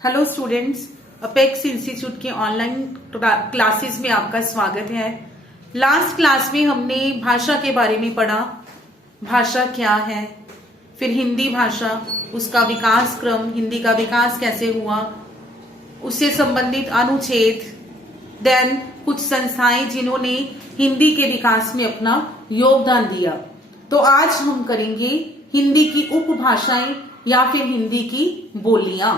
Hello students, apex institute के online classes में आपका स्वागत है। लास्ट क्लास में हमने भाषा के बारे में पढ़ा। भाषा क्या है, फिर हिंदी भाषा, उसका विकास क्रम, हिंदी का विकास कैसे हुआ, उससे संबंधित अनुच्छेद, देन कुछ संस्थाएं जिन्होंने हिंदी के विकास में अपना योगदान दिया। तो आज हम करेंगे हिंदी की उपभाषाएं या फिर हिंदी की बोलियां।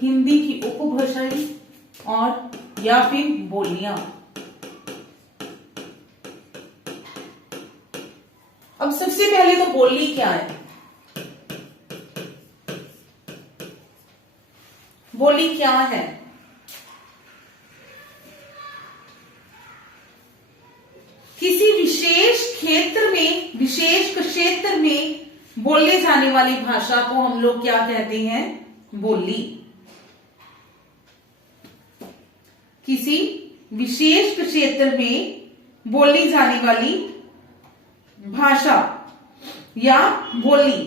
हिंदी की उपभाषाएं और या फिर बोलियां। अब सबसे पहले तो बोली क्या है? बोली क्या है? किसी विशेष क्षेत्र में बोले जाने वाली भाषा को हम लोग क्या कहते हैं? बोली। किसी विशेष क्षेत्र में बोली जाने वाली भाषा या बोली।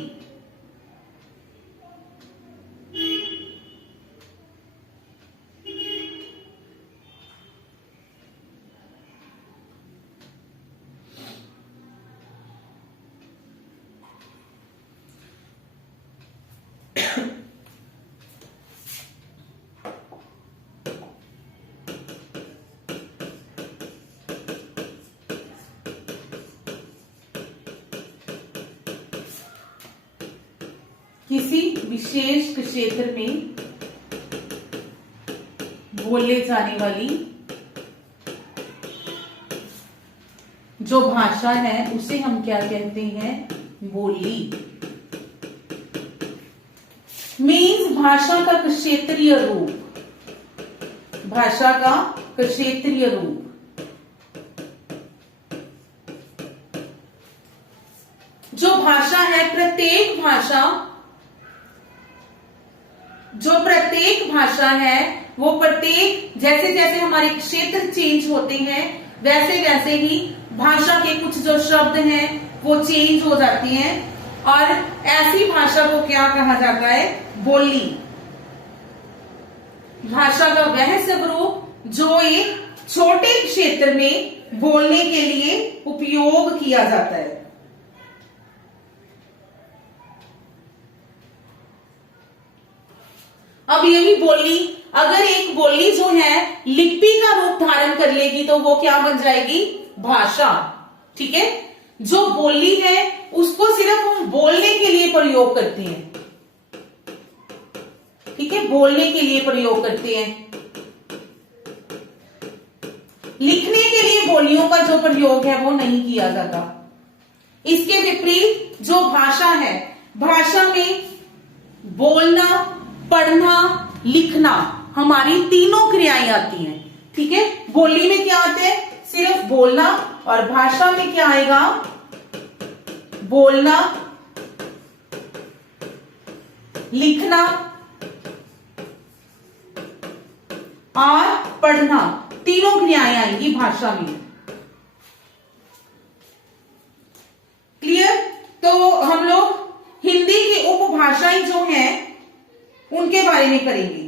किसी विशेष क्षेत्र में बोले जाने वाली जो भाषा है उसे हम क्या कहते हैं? बोली। मीन्स भाषा का क्षेत्रीय रूप। भाषा का क्षेत्रीय रूप। जो भाषा है, प्रत्येक भाषा है वो प्रत्येक, जैसे जैसे हमारे क्षेत्र चेंज होते हैं वैसे वैसे ही भाषा के कुछ जो शब्द हैं वो चेंज हो जाते हैं और ऐसी भाषा को क्या कहा जाता है? बोली। भाषा का वह स्वरूप जो एक छोटे क्षेत्र में बोलने के लिए उपयोग किया जाता है। अब यही बोली, अगर एक बोली जो है लिपि का रूप धारण कर लेगी तो वो क्या बन जाएगी? भाषा। ठीक है, जो बोली है उसको सिर्फ हम बोलने के लिए प्रयोग करते हैं। ठीक है, बोलने के लिए प्रयोग करते हैं। लिखने के लिए बोलियों का जो प्रयोग है वो नहीं किया जाता। इसके विपरीत जो भाषा है, भाषा में बोलना, पढ़ना, लिखना, हमारी तीनों क्रियाएं आती हैं। ठीक है, बोली में क्या आते हैं? सिर्फ बोलना, और भाषा में क्या आएगा? बोलना, लिखना और पढ़ना, तीनों क्रियाएं आएंगी भाषा में। क्लियर? तो हम लोग हिंदी की उपभाषाएं जो हैं उनके बारे में करेंगे।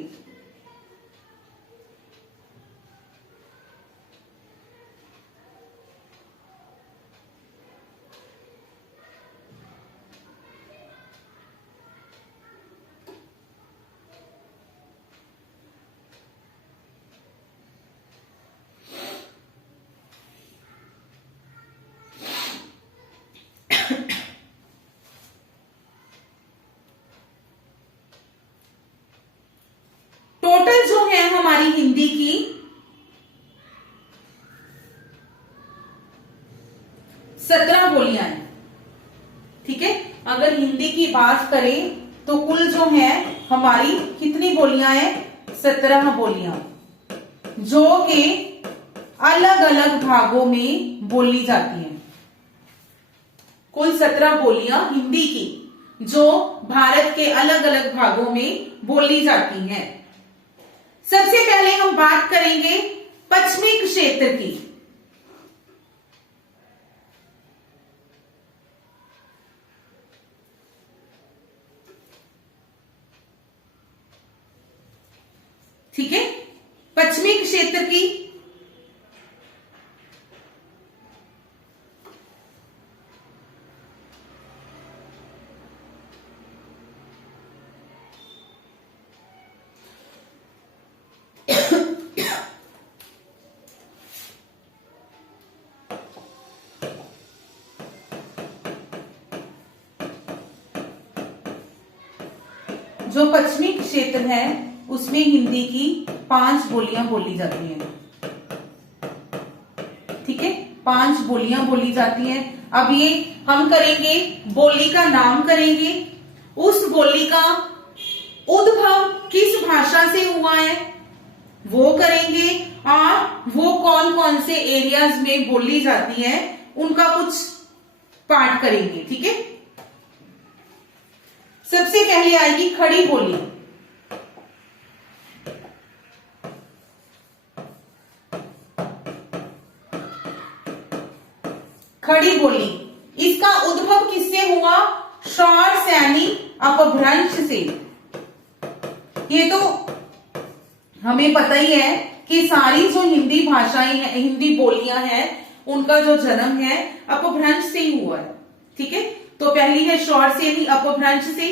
टोटल जो है हमारी हिंदी की 17 बोलियां हैं। ठीक है, अगर हिंदी की बात करें तो कुल जो है हमारी कितनी बोलियां हैं? 17 बोलियां, जो कि अलग अलग भागों में बोली जाती हैं। कुल 17 बोलियां हिंदी की जो भारत के अलग अलग भागों में बोली जाती हैं। सबसे पहले हम बात करेंगे पश्चिमी क्षेत्र की। ठीक है, पश्चिमी क्षेत्र की जो पश्चिमी क्षेत्र है उसमें हिंदी की 5 बोलियां बोली जाती हैं। ठीक है, 5 बोलियां बोली जाती हैं। अब ये हम करेंगे, बोली का नाम करेंगे, उस बोली का उद्भव किस भाषा से हुआ है वो करेंगे, और वो कौन कौन से एरियाज में बोली जाती है उनका कुछ पाठ करेंगे। ठीक है, सबसे पहले आएगी खड़ी बोली। खड़ी बोली, इसका उद्भव किससे हुआ? शौर सैनी अपभ्रंश से। ये तो हमें पता ही है कि सारी जो हिंदी भाषाएं हैं, हिंदी बोलियां हैं, उनका जो जन्म है अपभ्रंश से ही हुआ है। ठीक है, तो पहली है शौर सैनी अपभ्रंश से।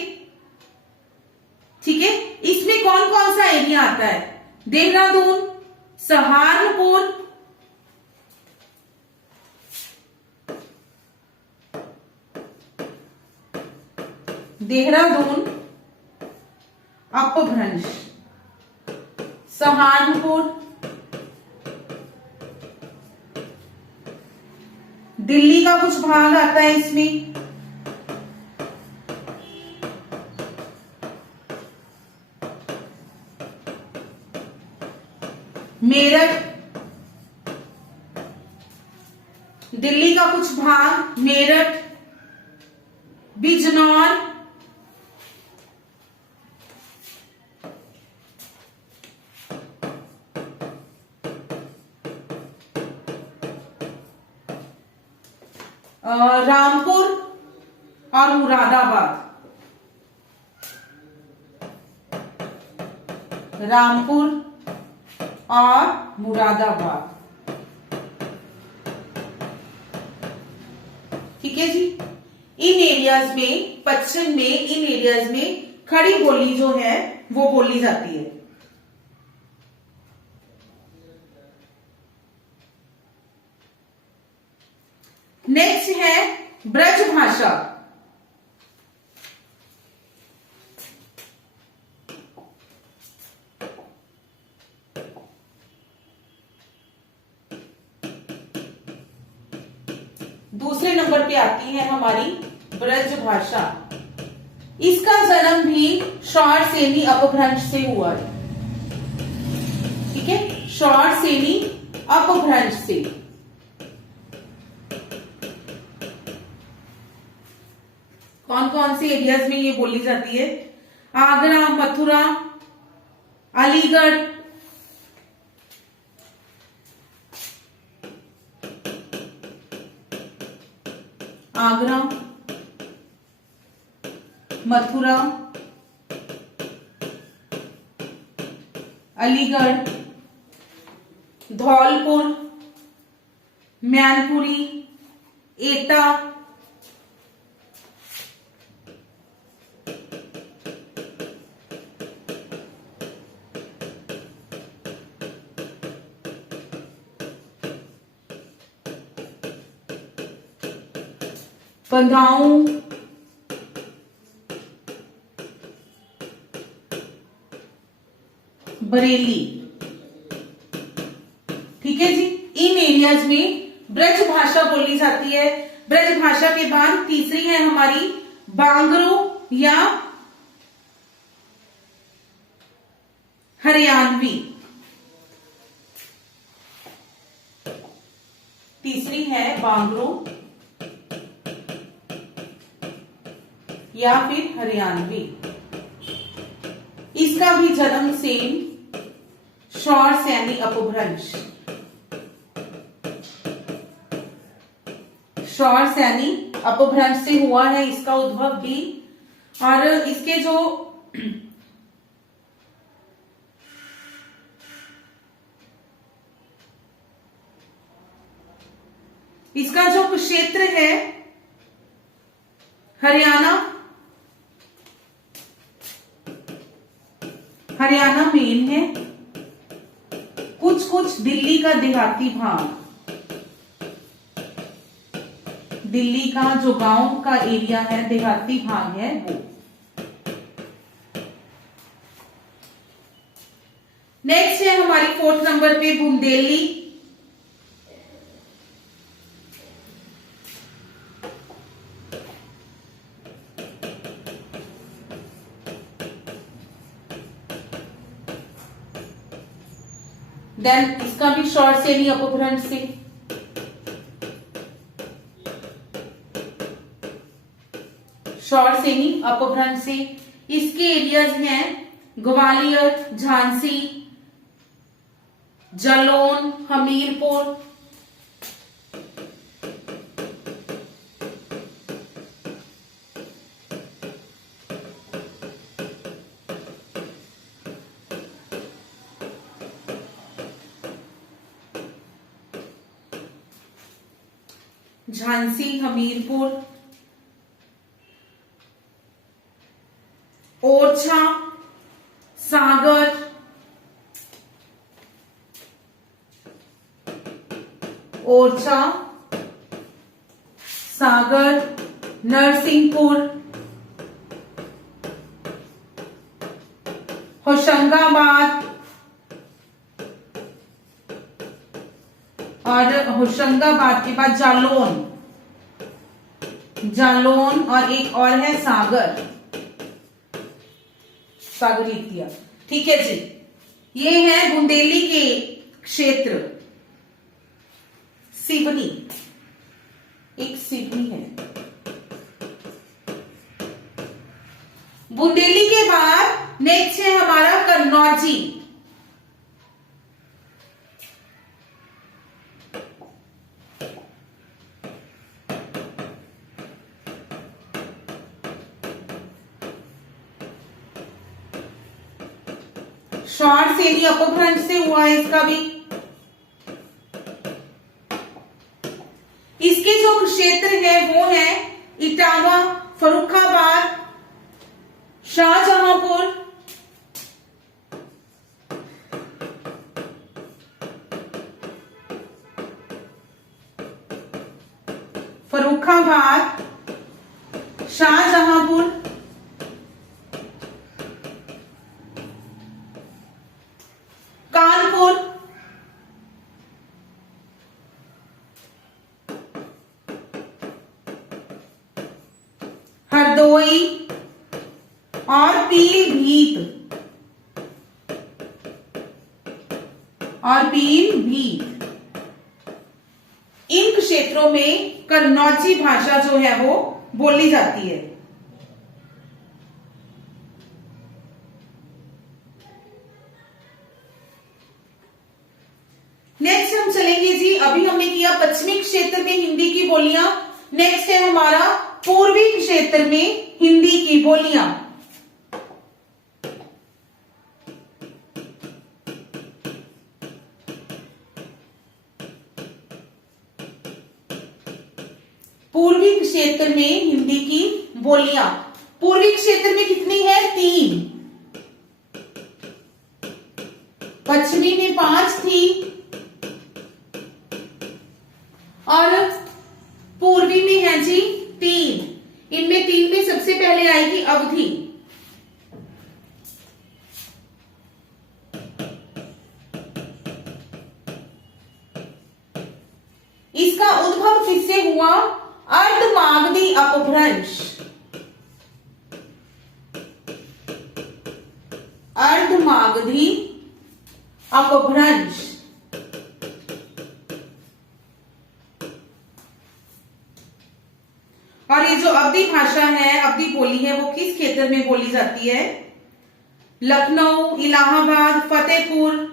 ठीक है, इसमें कौन कौन सा एरिया आता है? देहरादून, सहारनपुर, देहरादून अपभ्रंश, सहारनपुर, दिल्ली का कुछ भाग आता है इसमें, मेरठ, दिल्ली का कुछ भाग मेरठ, बिजनौर, रामपुर और मुरादाबाद, रामपुर और मुरादाबाद। ठीक है जी, इन एरियाज में, पश्चिम में, इन एरियाज में खड़ी बोली जो है वो बोली जाती है। नेक्स्ट है ब्रज भाषा। दूसरे नंबर पे आती है हमारी ब्रज भाषा। इसका जन्म भी शौर सैनी अपभ्रंश से हुआ है। ठीक है, शौर सैनी अपभ्रंश से। कौन कौन से एरियाज में ये बोली जाती है? आगरा, मथुरा, अलीगढ़, आगरा, मथुरा, अलीगढ़, धौलपुर, मैनपुरी, एटा, बंदाऊं, बरेली। ठीक है जी, इन एरियाज में ब्रज भाषा बोली जाती है। ब्रज भाषा के बाद तीसरी है हमारी बांगरू या हरियाणवी। तीसरी है बांगरू या फिर हरियाणवी। इसका भी जन्म सेम शॉर्ट्स यानी अपभ्रंश, शॉर्ट्स यानी अपभ्रंश से हुआ है इसका उद्भव भी। और इसके जो इसका जो क्षेत्र है हरियाणा, हरियाणा मेन है, कुछ कुछ दिल्ली का देहाती भाग, दिल्ली का जो गांव का एरिया है, देहाती भाग है वो। नेक्स्ट है हमारी 4th नंबर पे बुंदेली। देन इसका भी शॉर्ट से नहीं अपभ्रंश से। शॉर्ट से नहीं अपभ्रंश से। इसके एरियाज हैं ग्वालियर, झांसी, जालौन, हमीरपुर, झांसी, हमीरपुर, ओरछा, सागर, ओरछा, सागर, नरसिंहपुर, होशंगाबाद और होशंगाबाद के बाद जालौन, जालौन और एक और है सागर, सागरीतिया। ठीक है जी, ये है बुंदेली के क्षेत्र। सिवनी, एक सिवनी है। बुंदेली के बाद नेक्स्ट है हमारा कन्नौजी। शॉर्ट से नहीं अपभ्रंश से हुआ है इसका भी। इसके जो क्षेत्र है वो है इटावा, फर्रुखाबाद, शाहजहांपुर, फर्रुखाबाद, शाहजहांपुर, कानपुर, हरदोई और पीलीभीत, और पीलीभीत। इन क्षेत्रों में कन्नौजी भाषा जो है वो बोली जाती है। नेक्स्ट हम चलेंगे जी, अभी हमने किया पश्चिमी क्षेत्र में हिंदी की बोलियां। नेक्स्ट है हमारा पूर्वी क्षेत्र में हिंदी की बोलियां। पूर्वी क्षेत्र में हिंदी की बोलियां। पूर्वी क्षेत्र में कितनी है? 3। पश्चिमी में 5 थी और पूर्वी में है जी 3। इनमें 3 में सबसे पहले आएगी अवधि। इसका उद्भव किससे हुआ? अर्धमागधी अपभ्रंश। अर्धमागधी अपभ्रंश। और ये जो अवधी भाषा है, अवधी बोली है, वो किस क्षेत्र में बोली जाती है? लखनऊ, इलाहाबाद, फतेहपुर।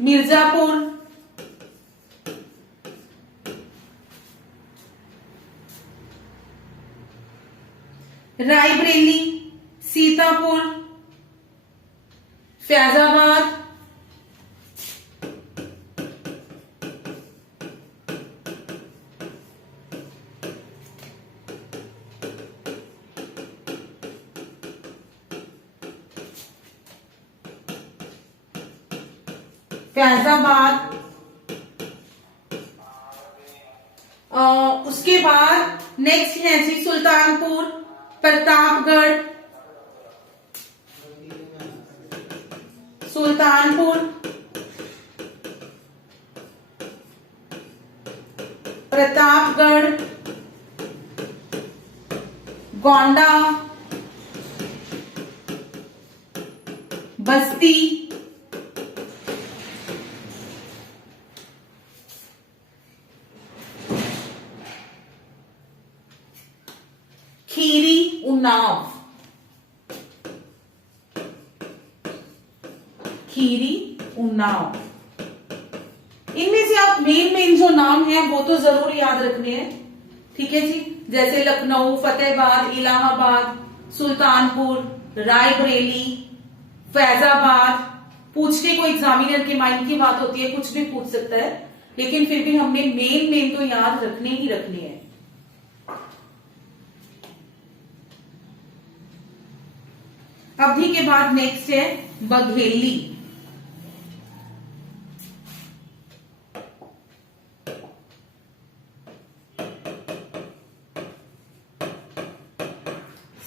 मिर्जापुर, रायबरेली, सीतापुर, फैजाबाद, फैजाबाद। उसके बाद नेक्स्ट है जी सुल्तानपुर, प्रतापगढ़, सुल्तानपुर, प्रतापगढ़, गोंडा, बस्ती, खीरी, उन्नाव, खीरी, उन्नाव। इनमें से आप मेन जो नाम है वो तो जरूर याद रखने हैं, ठीक है जी। जैसे लखनऊ, फतेहाबाद, इलाहाबाद, सुल्तानपुर, रायबरेली, फैजाबाद। पूछने को एग्जामिनर के माइंड की बात होती है, कुछ भी पूछ सकता है, लेकिन फिर भी हमने मेन तो याद रखने ही रखने हैं। अवधि के बाद नेक्स्ट है बघेली।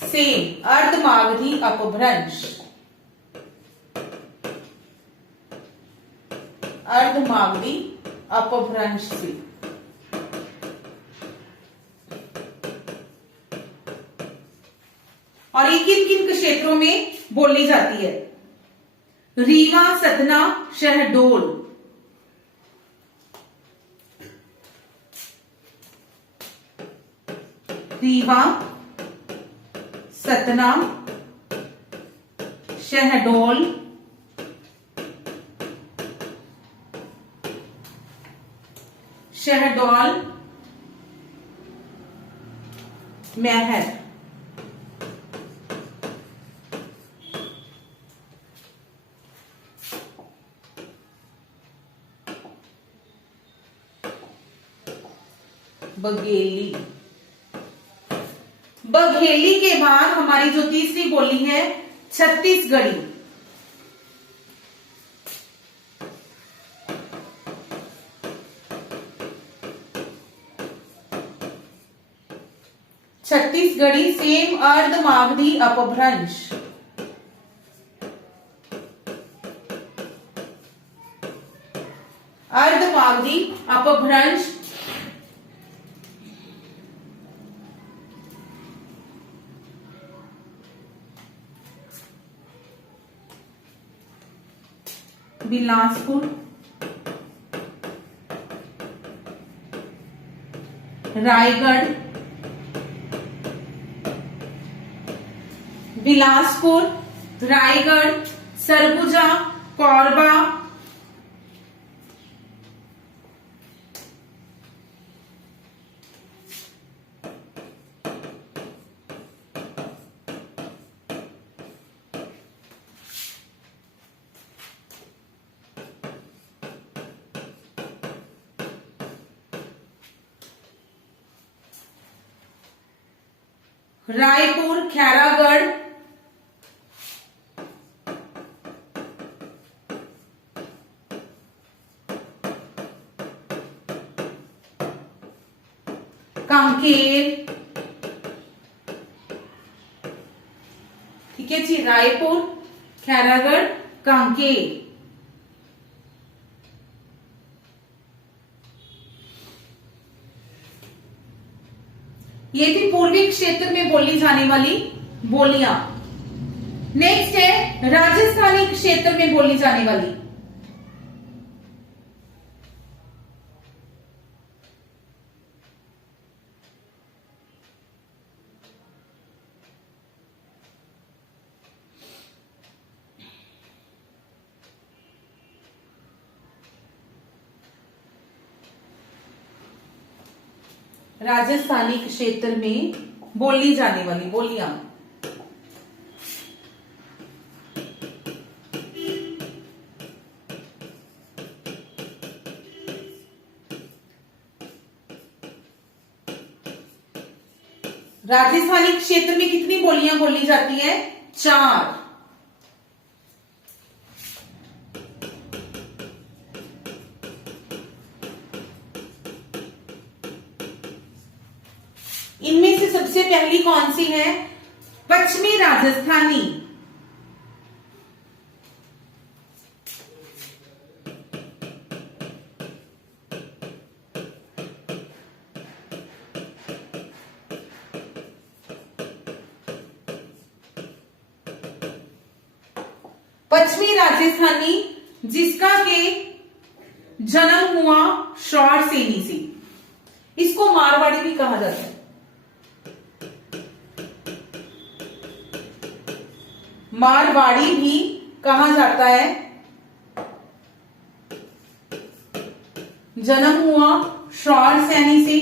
सेम, अर्धमागधी अपभ्रंश, अर्धमागधी अपभ्रंश से। और ये किन किन क्षेत्रों में बोली जाती है? रीवा, सतना, शहडोल। रीवा, सतना, शहडोल, शहडोल, महर। बघेली। बघेली के बाद हमारी जो तीसरी बोली है छत्तीसगढ़ी। छत्तीसगढ़ी सेम, अर्धमागधी अपभ्रंश। अर्धमागधी अपभ्रंश। बिलासपुर, रायगढ़, बिलासपुर, रायगढ़, सरगुजा, कोरबा, रायपुर, खैरागढ़, कांकेर, ठीक है जी, रायपुर, खैरागढ़, कांकेर। ये थी पूर्वी क्षेत्र में बोली जाने वाली बोलियां। नेक्स्ट है राजस्थानी क्षेत्र में बोली जाने वाली। राजस्थानी क्षेत्र में बोली जाने वाली बोलियां। राजस्थानी क्षेत्र में कितनी बोलियां बोली जाती है? 4। इनमें से सबसे पहली कौन सी है? पश्चिमी राजस्थानी। पश्चिमी राजस्थानी जिसका के जन्म हुआ शौर सेनी से, इसको मारवाड़ी भी कहा जाता है। मारवाड़ी भी कहा जाता है। जन्म हुआ शौर सैनी से।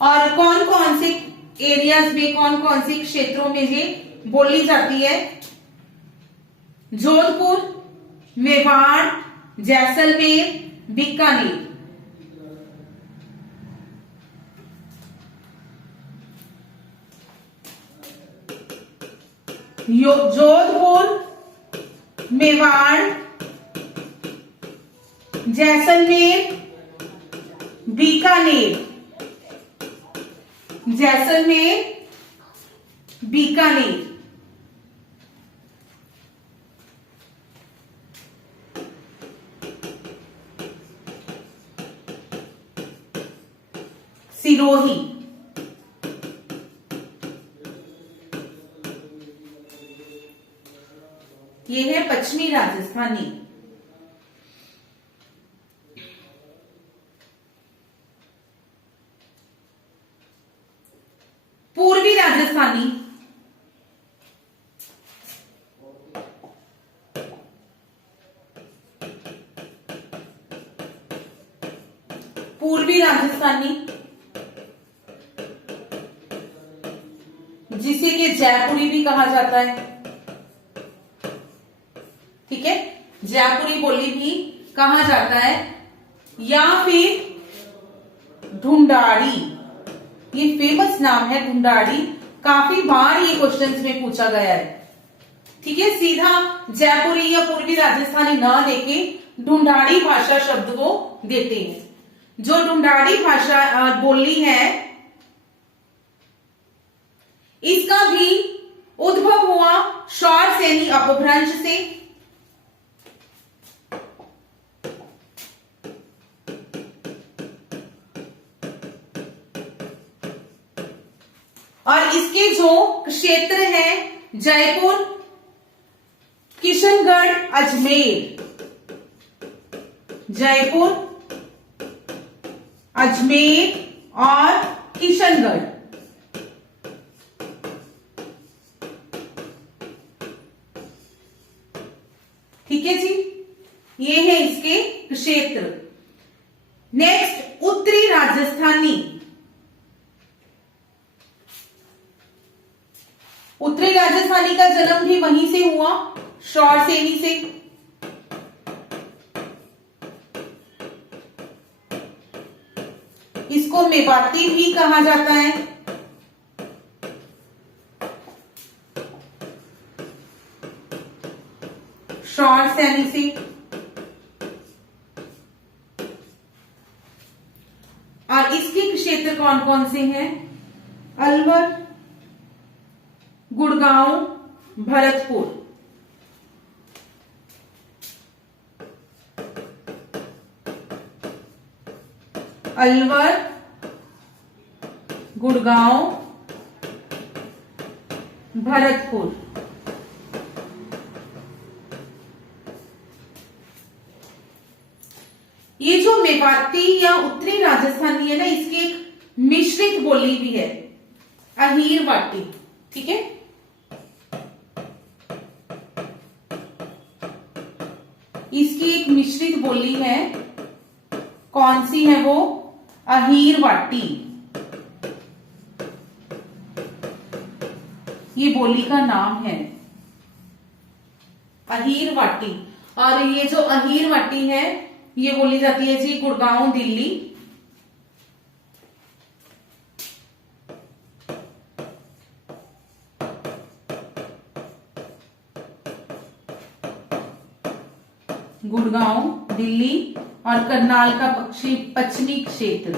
और कौन कौन से एरियाज में, कौन कौन से क्षेत्रों में ये बोली जाती है? जोधपुर, मेवाड़, जैसलमेर, बीकानेर। जोधपुर, मेवाड़, जैसलमेर, बीकानेर। जैसलमेर, बीकानेर। सिरोही। ये है पश्चिमी राजस्थानी। पूर्वी राजस्थानी। पूर्वी राजस्थानी जिसे कि जयपुरी भी कहा जाता है, ठीक है, जयपुरी बोली भी कहा जाता है, या फिर ढूंढाड़ी। ये फेमस नाम है ढूंढाड़ी, काफी बार ये क्वेश्चंस में पूछा गया है, ठीक है। सीधा जयपुरी या पूर्वी राजस्थानी ना लेके ढूंढाड़ी भाषा शब्द को देते हैं। जो ढूंढाड़ी भाषा बोली है, इसका भी उद्भव हुआ शौर सैनी अपभ्रंश से। और इसके जो क्षेत्र है जयपुर, किशनगढ़, अजमेर। जयपुर, अजमेर और किशनगढ़। ठीक है जी, ये है इसके क्षेत्र। नेक्स्ट उत्तरी राजस्थानी। उत्तरी राजस्थानी का जन्म भी वहीं से हुआ, शौर सेनी से। इसको मेवाती भी कहा जाता है। शौर सैनी से। कौन कौन से हैं? अलवर, गुड़गांव, भरतपुर। अलवर, गुड़गांव, भरतपुर। ये जो मेवाती या उत्तरी राजस्थानी है ना, इसकी एक मिश्रित बोली भी है, अहीरवाटी। ठीक है, इसकी एक मिश्रित बोली है, कौन सी है वो? अहीरवाटी। ये बोली का नाम है अहीरवाटी। और ये जो अहीरवाटी है ये बोली जाती है जी गुड़गांव, दिल्ली। गुड़गांव, दिल्ली और करनाल का पश्चिमी क्षेत्र।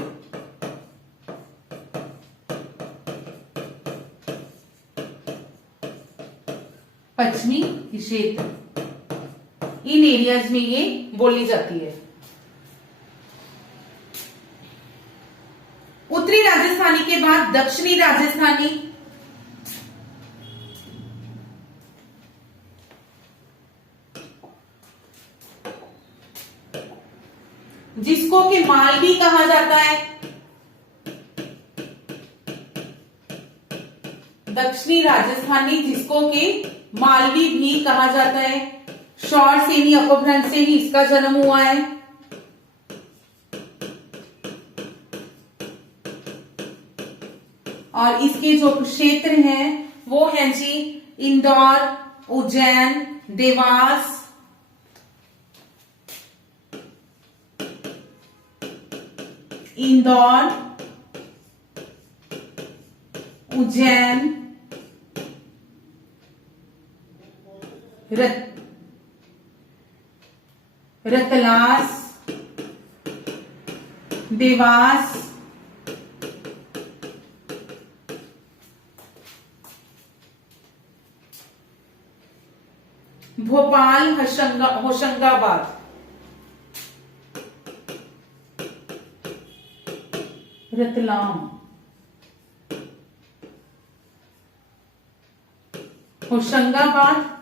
पश्चिमी क्षेत्र, इन एरियाज में ये बोली जाती है। उत्तरी राजस्थानी के बाद दक्षिणी राजस्थानी, जिसको कि मालवी कहा जाता है। दक्षिणी राजस्थानी जिसको कि मालवी भी कहा जाता है। शॉर से ही, अपभ्रंश से ही इसका जन्म हुआ है। और इसके जो क्षेत्र हैं वो हैं जी इंदौर, उज्जैन, देवास, इंदौर, उज्जैन, रतलास, देवास, भोपाल, होशंगाबाद, रतलाम, होशंगाबाद,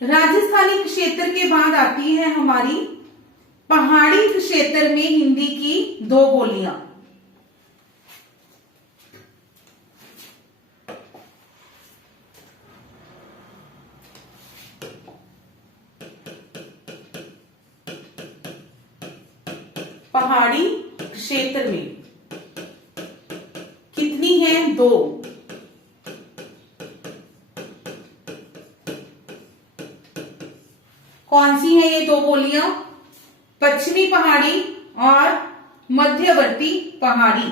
राजस्थानी क्षेत्र के बाद आती है हमारी पहाड़ी क्षेत्र में हिंदी की दो बोलियां। पहाड़ी क्षेत्र में कितनी है? दो। कौन सी है ये दो बोलियां? पश्चिमी पहाड़ी और मध्यवर्ती पहाड़ी।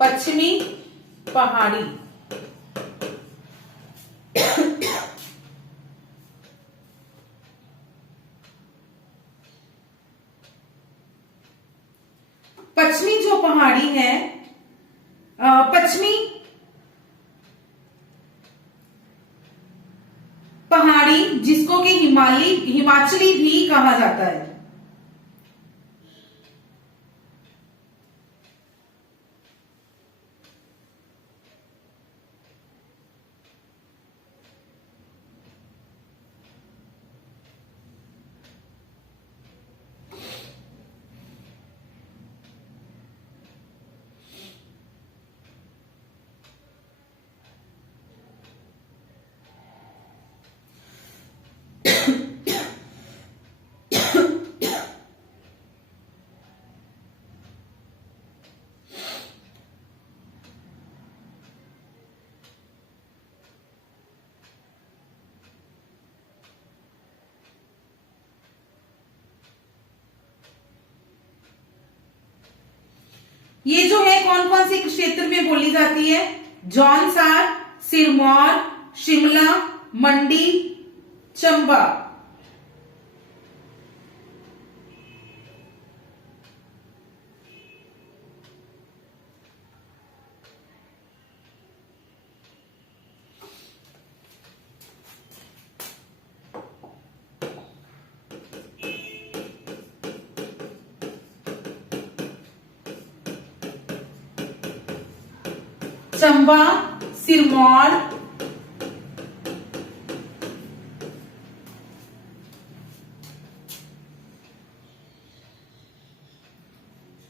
पश्चिमी पहाड़ी, पश्चिमी जो पहाड़ी है, पश्चिमी पहाड़ी जिसको कि हिमाचली भी कहा जाता है। कौन कौन से क्षेत्र में बोली जाती है? जौनसार, सिरमौर, शिमला, मंडी, चंबा। चंबा, सिरमौर,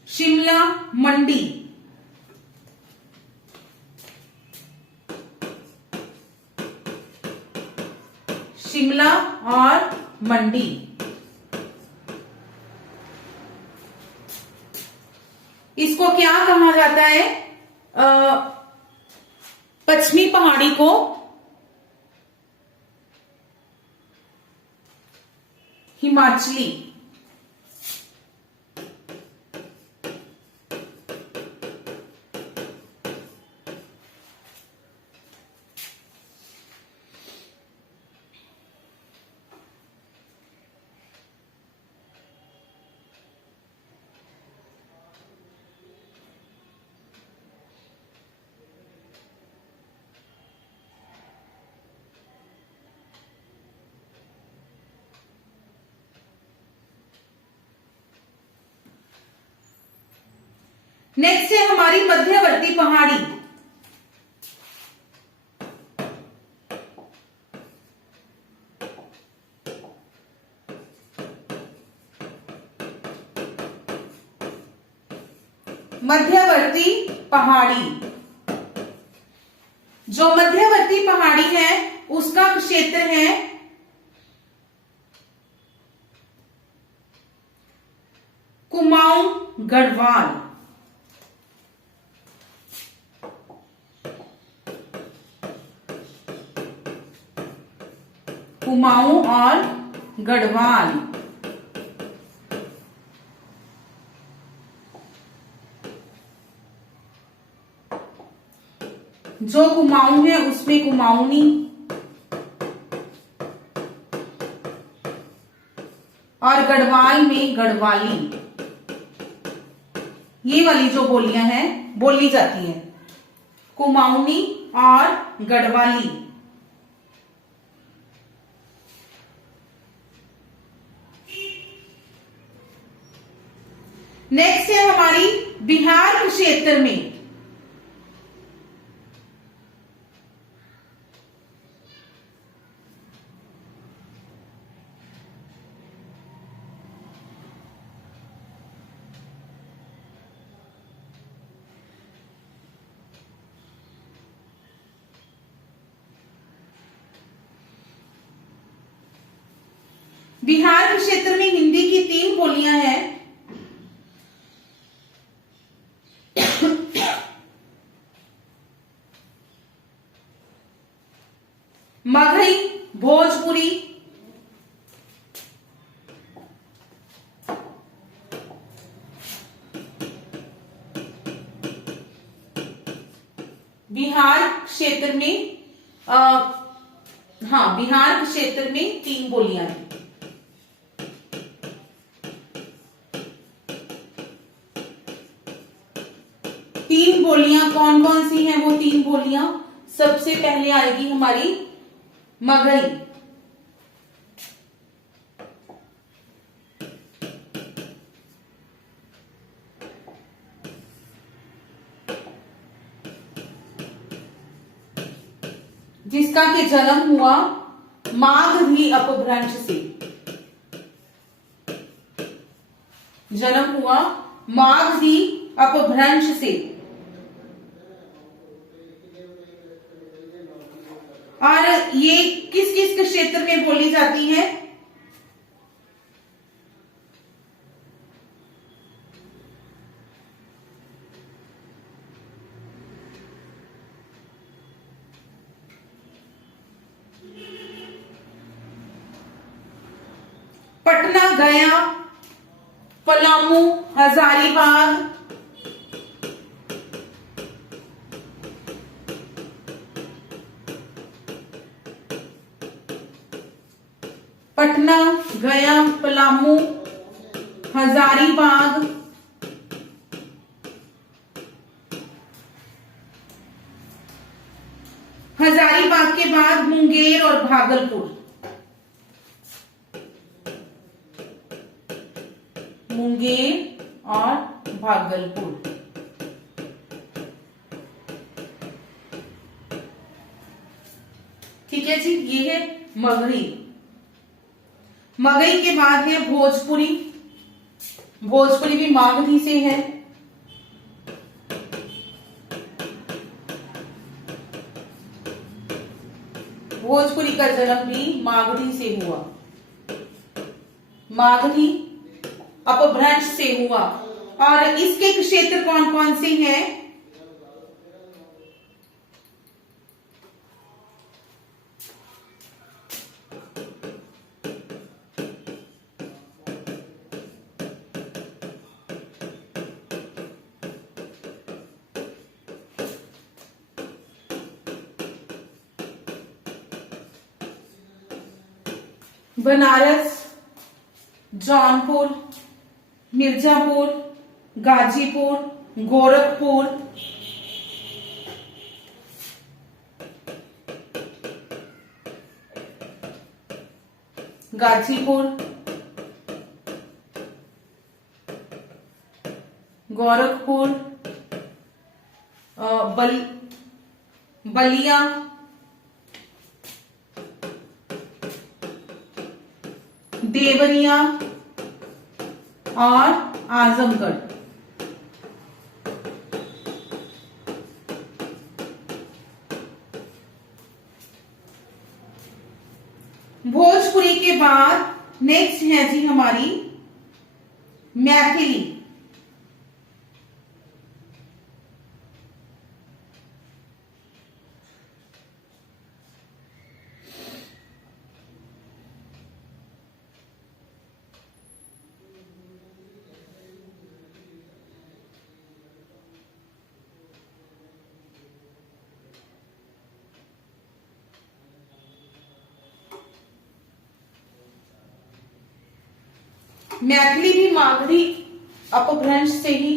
शिमला, मंडी। शिमला और मंडी। इसको क्या कहा जाता है? पश्चिमी पहाड़ी को हिमाचली। नेक्स्ट है हमारी मध्यवर्ती पहाड़ी। मध्यवर्ती पहाड़ी। जो मध्यवर्ती पहाड़ी है उसका क्षेत्र है कुमाऊं गढ़वाल। कुमाऊं और गढ़वाल। जो कुमाऊं है उसमें कुमाऊनी और गढ़वाल में गढ़वाली, ये वाली जो बोलियां हैं बोली जाती हैं, कुमाऊनी और गढ़वाली। नेक्स्ट है हमारी बिहार क्षेत्र में। बिहार क्षेत्र में हिंदी की 3 बोलियां हैं। मगही, भोजपुरी, बिहार क्षेत्र में बिहार क्षेत्र में 3 बोलियां हैं। तीन बोलियां कौन कौन सी हैं? वो 3 बोलियां, सबसे पहले आएगी हमारी मगही। जिसका कि जन्म हुआ मागधी अपभ्रंश से। जन्म हुआ मागधी अपभ्रंश से। और ये किस किस क्षेत्र में बोली जाती है? पटना, गया, पलामू, हजारीबाग, पटना, गया, पलामू, हजारीबाग, हजारीबाग के बाद मुंगेर और भागलपुर, मुंगेर और भागलपुर। ठीक है जी, ये है मगही। मगही के बाद है भोजपुरी। भोजपुरी भी मागधी से है। भोजपुरी का जन्म भी मागधी से हुआ। मागधी अपभ्रंश से हुआ। और इसके क्षेत्र कौन कौन से हैं? बनारस, जौनपुर, मिर्जापुर, गाजीपुर, गोरखपुर, गाजीपुर, गोरखपुर, बलिया, देवरिया और आजमगढ़। भोजपुरी के बाद नेक्स्ट है जी हमारी मैथिली। मैथिली भी मागधी अपभ्रंश से ही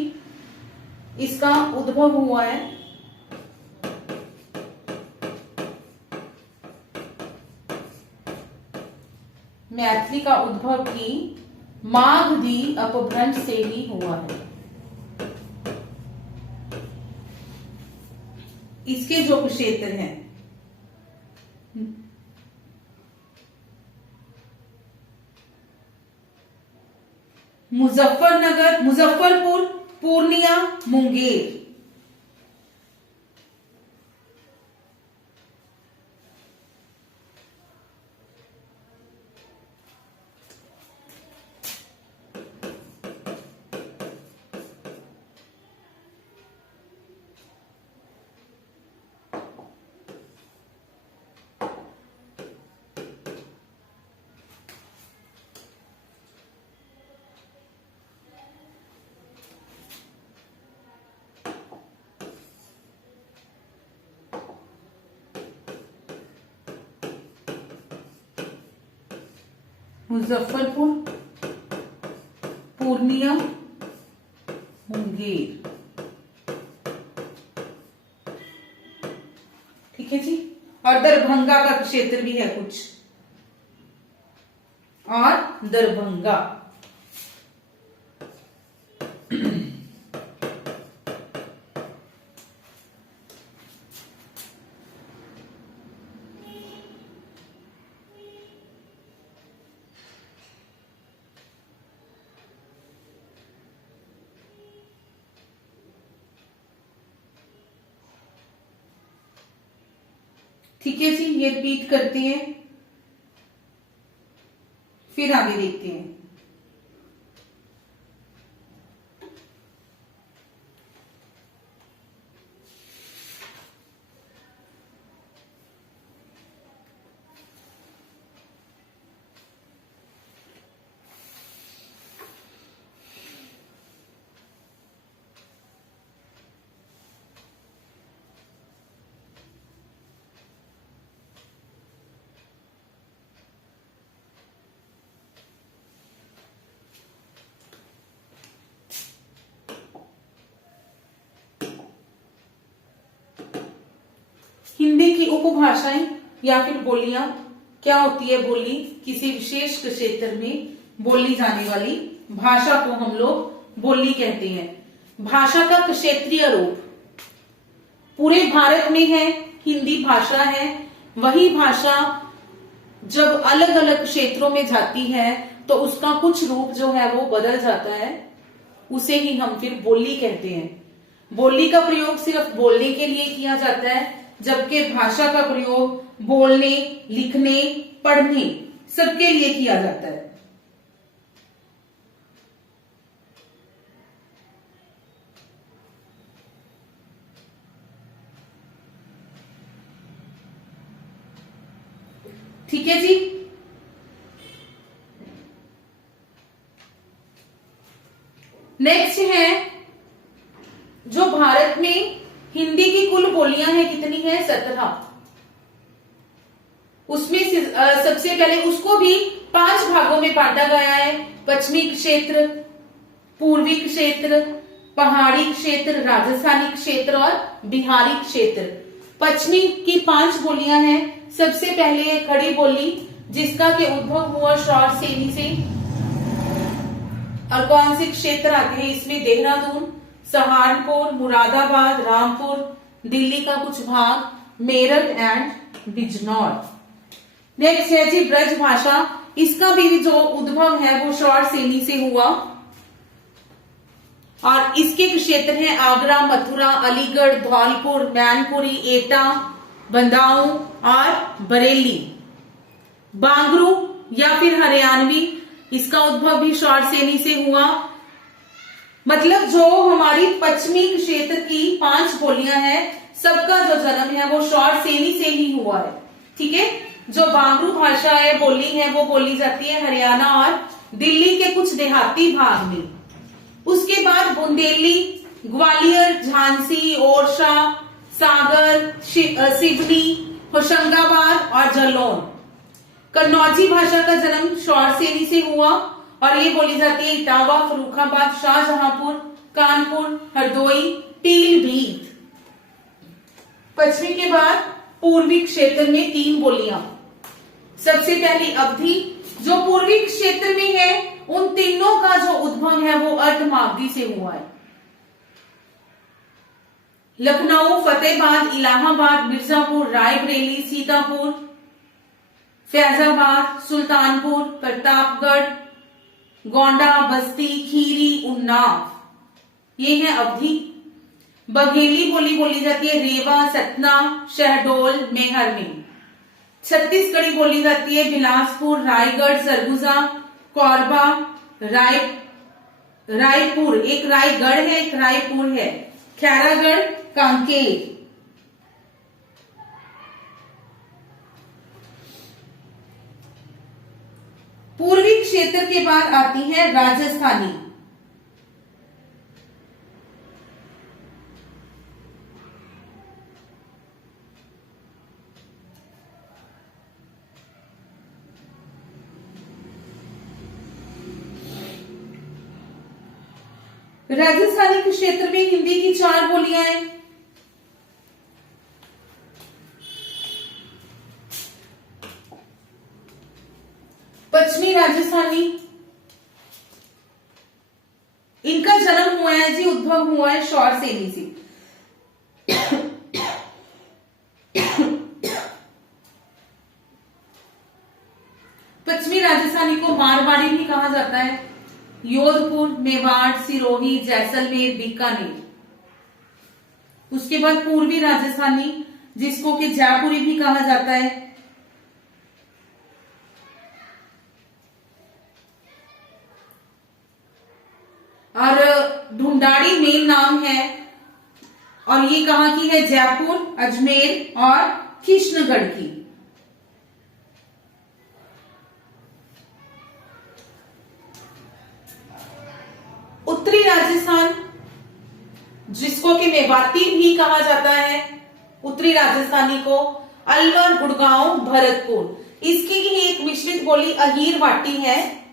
इसका उद्भव हुआ है। मैथिली का उद्भव भी मागधी अपभ्रंश से ही हुआ है। इसके जो क्षेत्र हैं मुजफ्फरनगर, मुजफ्फरपुर, पूर्णिया, मुंगेर। मुजफ्फरपुर, पूर्णिया, मुंगेर। ठीक है जी। और दरभंगा का क्षेत्र भी है कुछ, और दरभंगा। ठीक है जी, ये रिपीट करते हैं, फिर आगे देखते हैं। उपभाषाएं या फिर बोलियां। क्या होती है बोली? किसी विशेष क्षेत्र में बोली जाने वाली भाषा को हम लोग बोली कहते हैं। भाषा का क्षेत्रीय रूप पूरे भारत में है, हिंदी भाषा है। वही भाषा जब अलग अलग क्षेत्रों में जाती है तो उसका कुछ रूप जो है वो बदल जाता है, उसे ही हम फिर बोली कहते हैं। बोली का प्रयोग सिर्फ बोलने के लिए किया जाता है, जबकि भाषा का प्रयोग बोलने, लिखने, पढ़ने सबके लिए किया जाता है। ठीक है जी। नेक्स्ट है, जो भारत में हिंदी की कुल बोलियां हैं कितनी है? 17। उसमें सबसे पहले उसको भी 5 भागों में बांटा गया है। पश्चिमी क्षेत्र, पूर्वी क्षेत्र, पहाड़ी क्षेत्र, राजस्थानी क्षेत्र और बिहारी क्षेत्र। पश्चिमी की 5 बोलियां हैं। सबसे पहले है खड़ी बोली, जिसका के उद्भव हुआ शॉर्ट सेनी से। और कौन से क्षेत्र आते हैं इसमें? देहरादून, सहारनपुर, मुरादाबाद, रामपुर, दिल्ली का कुछ भाग, मेरठ एंड बिजनौर। नेक्स्ट है जी ब्रज भाषा। इसका भी जो उद्भव है वो शॉर्ट सेनी से हुआ और इसके क्षेत्र हैं आगरा, मथुरा, अलीगढ़, धौलपुर, मैनपुरी, एटा, बंदाऊ और बरेली। बांगरू या फिर हरियाणवी, इसका उद्भव भी शॉर्ट सेनी से हुआ। मतलब जो हमारी पश्चिमी क्षेत्र की 5 बोलियां हैं, सबका जो जन्म है वो शॉर्ट सेनी से ही हुआ है। ठीक है। जो बांगरू भाषा है, बोली है, वो बोली जाती है हरियाणा और दिल्ली के कुछ देहाती भाग में। उसके बाद बुंदेली, ग्वालियर, झांसी, ओरछा, सागर, सिवनी, होशंगाबाद और जालौन। कन्नौजी भाषा का जन्म शॉर्ट सेनी से हुआ और ये बोली जाती है इटावा, फर्रुखाबाद, शाहजहांपुर, कानपुर, हरदोई, पीलीभीत। पश्चिमी के बाद पूर्वी क्षेत्र में 3 बोलियां। सबसे पहली अवधी, जो पूर्वी क्षेत्र में है, उन तीनों का जो उद्भव है वो अर्धमागधी से हुआ है। लखनऊ, फतेहाबाद, इलाहाबाद, मिर्जापुर, रायबरेली, सीतापुर, फैजाबाद, सुल्तानपुर, प्रतापगढ़, गोंडा, बस्ती, खीरी, उन्नाव, ये है अवधी। बघेली बोली जाती है रेवा, सतना, शहडोल, मेहर में। छत्तीसगढ़ी बोली जाती है बिलासपुर, रायगढ़, सरगुजा, कोरबा, रायपुर, एक रायगढ़ है, एक रायपुर है, खैरागढ़, कांकेर। पूर्वी क्षेत्र के बाद आती है राजस्थानी। राजस्थानी के क्षेत्र में हिंदी की 4 बोलियां हैं। पश्चिमी राजस्थानी, इनका जन्म हुआ है जी, उद्भव हुआ है शॉर्ट सेनी से। पश्चिमी राजस्थानी को मारवाड़ी भी कहा जाता है। योधपुर, मेवाड़, सिरोही, जैसलमेर, बीकानेर। उसके बाद पूर्वी राजस्थानी, जिसको कि जयपुरी भी कहा जाता है। और ढूंढाड़ी मेन नाम है और ये कहां की है? जयपुर, अजमेर और कृष्णगढ़ की। उत्तरी राजस्थान, जिसको कि मेवाती भी कहा जाता है, उत्तरी राजस्थानी को, अलवर, गुड़गांव, भरतपुर। इसकी ही एक मिश्रित बोली अहीर वाटी है।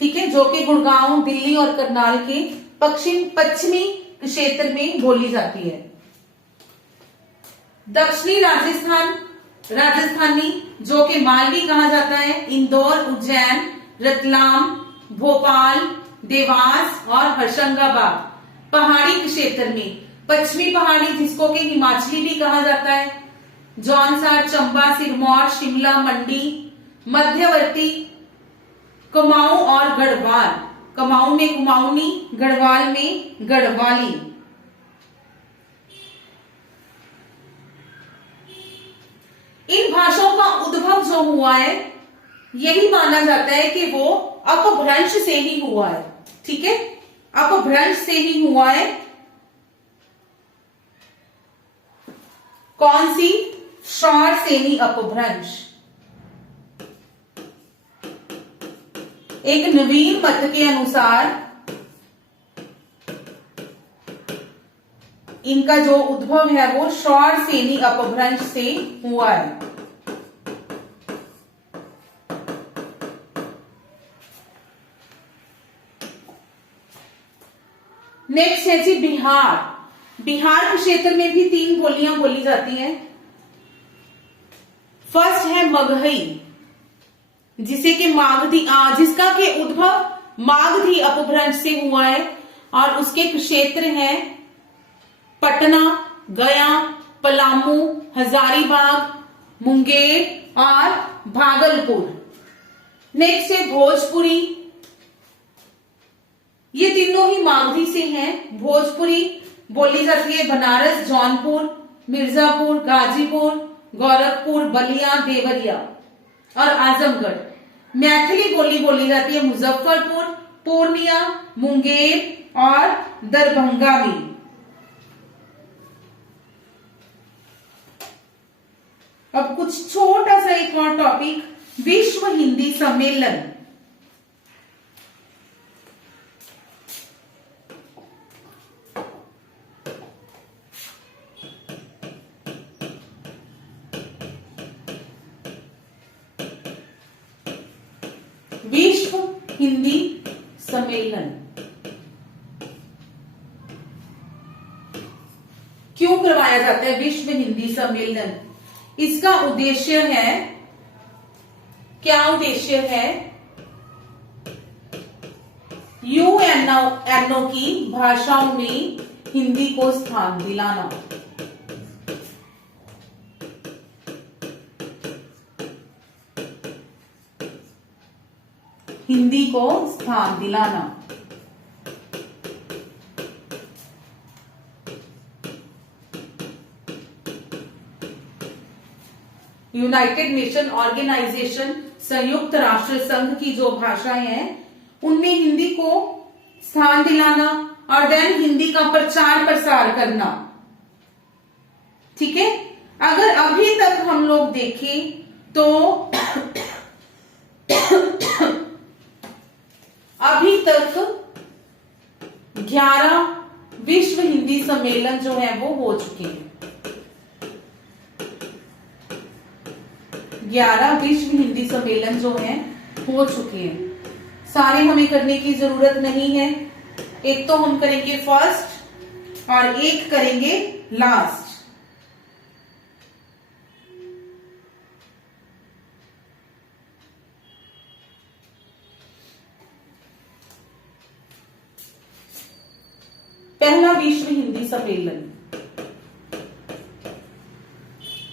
ठीक है, जो कि गुड़गांव, दिल्ली और करनाल के पश्चिमी क्षेत्र में बोली जाती है। दक्षिणी राजस्थान राजस्थानी जो कि मालवी कहा जाता है, इंदौर, उज्जैन, रतलाम, भोपाल, देवास और होशंगाबाद पहाड़ी क्षेत्र में। पश्चिमी पहाड़ी जिसको कि हिमाचली भी कहा जाता है, जौनसार, चंबा, सिरमौर, शिमला, मंडी, मध्यवर्ती कुमाऊं और गढ़वाल, कुमाऊं में कुमाऊनी, गढ़वाल में गढ़वाली। इन भाषाओं का उद्भव जो हुआ है यही माना जाता है कि वो अपभ्रंश से ही हुआ है। ठीक है, अपभ्रंश से ही हुआ है। कौन सी? शौर सेनी अपभ्रंश। एक नवीन मत के अनुसार इनका जो उद्भव है वो शौर सेनी अपभ्रंश से हुआ है। नेक्स्ट है जी बिहार। बिहार के क्षेत्र में भी 3 बोलियां बोली जाती हैं। फर्स्ट है मगही, जिसे कि मागधी, जिसका के उद्भव मागधी अपभ्रंश से हुआ है और उसके क्षेत्र हैं पटना, गया, पलामू, हजारीबाग, मुंगेर और भागलपुर। नेक्स्ट है भोजपुरी, ये तीनों ही मागधी से हैं। भोजपुरी बोली जाती है बनारस, जौनपुर, मिर्जापुर, गाजीपुर, गोरखपुर, बलिया, देवरिया और आजमगढ़। मैथिली बोली जाती है मुजफ्फरपुर, पूर्णिया, मुंगेर और दरभंगा में। अब कुछ छोटा सा एक और टॉपिक, विश्व हिंदी सम्मेलन। विश्व हिंदी सम्मेलन क्यों करवाया जाता है? विश्व हिंदी सम्मेलन, इसका उद्देश्य है, क्या उद्देश्य है? यूएनओ की भाषाओं में हिंदी को स्थान दिलाना। हिंदी को स्थान दिलाना। यूनाइटेड नेशन ऑर्गेनाइजेशन, संयुक्त राष्ट्र संघ की जो भाषाएं हैं उनमें हिंदी को स्थान दिलाना और देन हिंदी का प्रचार प्रसार करना। ठीक है, अगर अभी तक हम लोग देखें तो अभी तक 11 विश्व हिंदी सम्मेलन जो है वो हो चुके हैं। 11 विश्व हिंदी सम्मेलन जो हैं हो चुके हैं। सारे हमें करने की जरूरत नहीं है, एक तो हम करेंगे फर्स्ट और एक करेंगे लास्ट। पहला विश्व हिंदी सम्मेलन,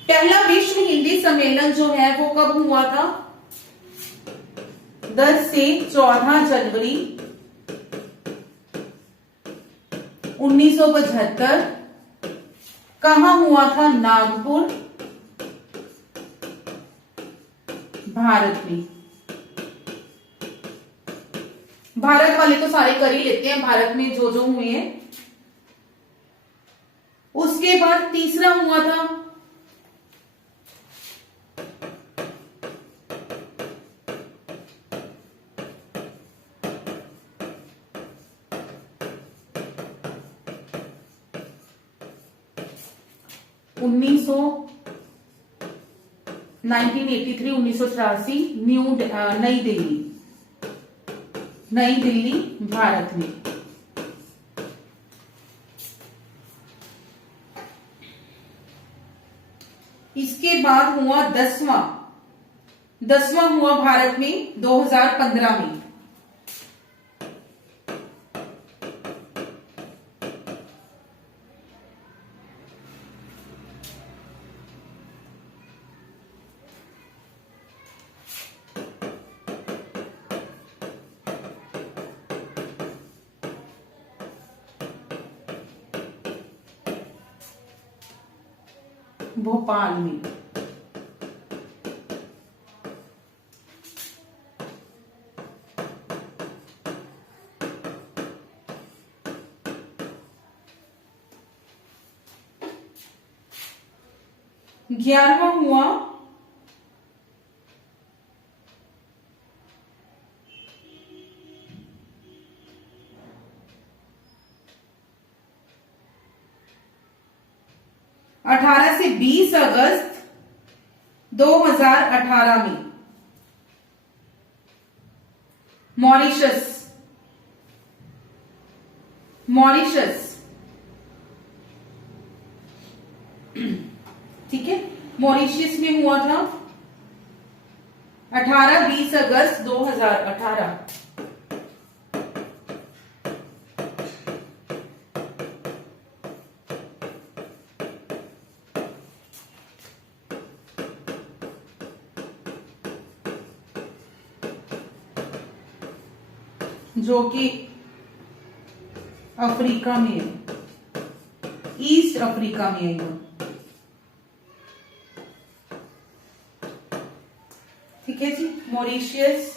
पहला विश्व हिंदी सम्मेलन जो है वो कब हुआ था? 10 से 14 जनवरी 1975। कहां हुआ था? नागपुर, भारत में। भारत वाले तो सारे कर ही लेते हैं, भारत में जो जो हुए हैं। उसके बाद तीसरा हुआ था 1983 नई दिल्ली भारत में। इसके बाद हुआ 10वां हुआ भारत में 2015 में। भोपाल में। ग्यारहवां हुआ अठारह से 20 अगस्त 2018 में मॉरिशस। ठीक है, मॉरिशस में हुआ था 18-20 अगस्त 2018। जो कि अफ्रीका में है, ईस्ट अफ्रीका में है ये। ठीक है जी, मॉरिशियस।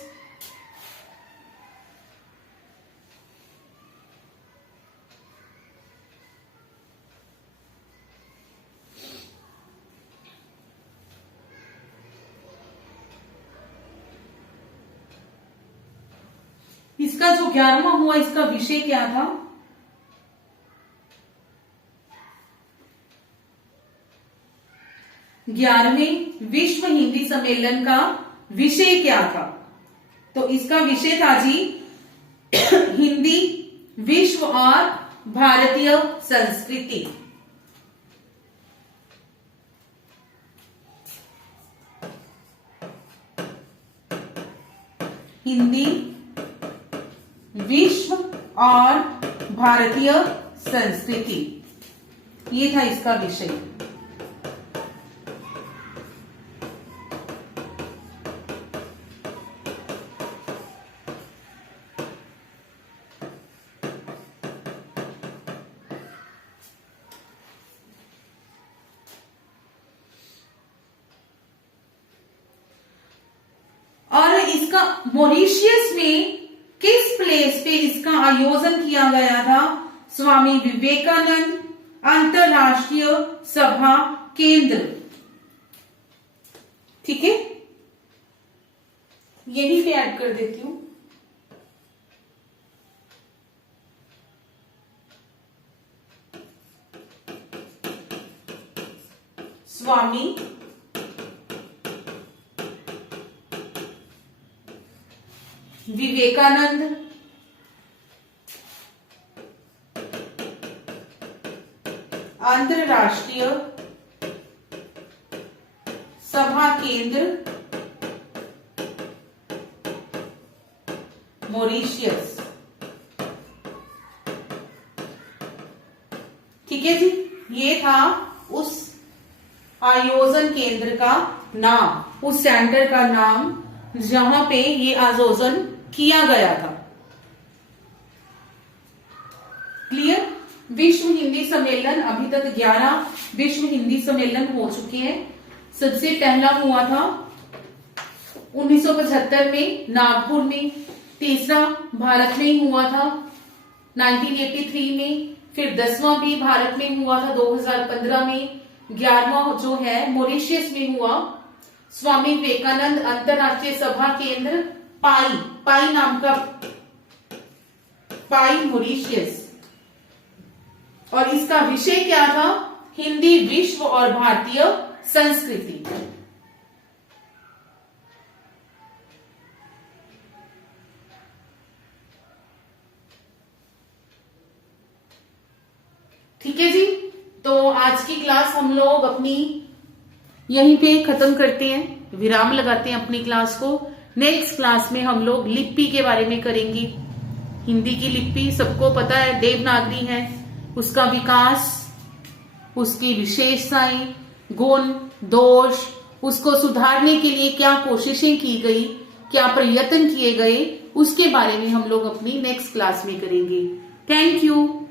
इसका जो 11वां हुआ, इसका विषय क्या था? ग्यारहवें विश्व हिंदी सम्मेलन का विषय क्या था? तो इसका विषय था जी हिंदी, विश्व और भारतीय संस्कृति। हिंदी, विश्व और भारतीय संस्कृति, ये था इसका विषय। और इसका मॉरिशियस में किस प्लेस पे इसका आयोजन किया गया था? स्वामी विवेकानंद अंतरराष्ट्रीय सभा केंद्र। ठीक है, यहीं पे ऐड कर देती हूं। स्वामी विवेकानंद अंतरराष्ट्रीय सभा केंद्र, मॉरिशियस। ठीक है जी, ये था उस आयोजन केंद्र का नाम, उस सेंटर का नाम जहां पे ये आयोजन किया गया था। क्लियर? विश्व हिंदी सम्मेलन, अभी तक 11 विश्व हिंदी सम्मेलन हो चुके हैं। सबसे पहला हुआ था 1975 में नागपुर में, तीसरा भारत में ही हुआ था 1983 में, फिर 10वां भी भारत में हुआ था 2015 में, 11वां जो है मॉरिशियस में हुआ, स्वामी विवेकानंद अंतरराष्ट्रीय सभा केंद्र पाई नाम का, पाई मॉरिशियस। और इसका विषय क्या था? हिंदी, विश्व और भारतीय संस्कृति। ठीक है जी, तो आज की क्लास हम लोग अपनी यहीं पे खत्म करते हैं, विराम लगाते हैं अपनी क्लास को। नेक्स्ट क्लास में हम लोग लिपि के बारे में करेंगे। हिंदी की लिपि सबको पता है देवनागरी है, उसका विकास, उसकी विशेषताएं, गुण, दोष, उसको सुधारने के लिए क्या कोशिशें की गई, क्या प्रयत्न किए गए, उसके बारे में हम लोग अपनी नेक्स्ट क्लास में करेंगे। Thank you.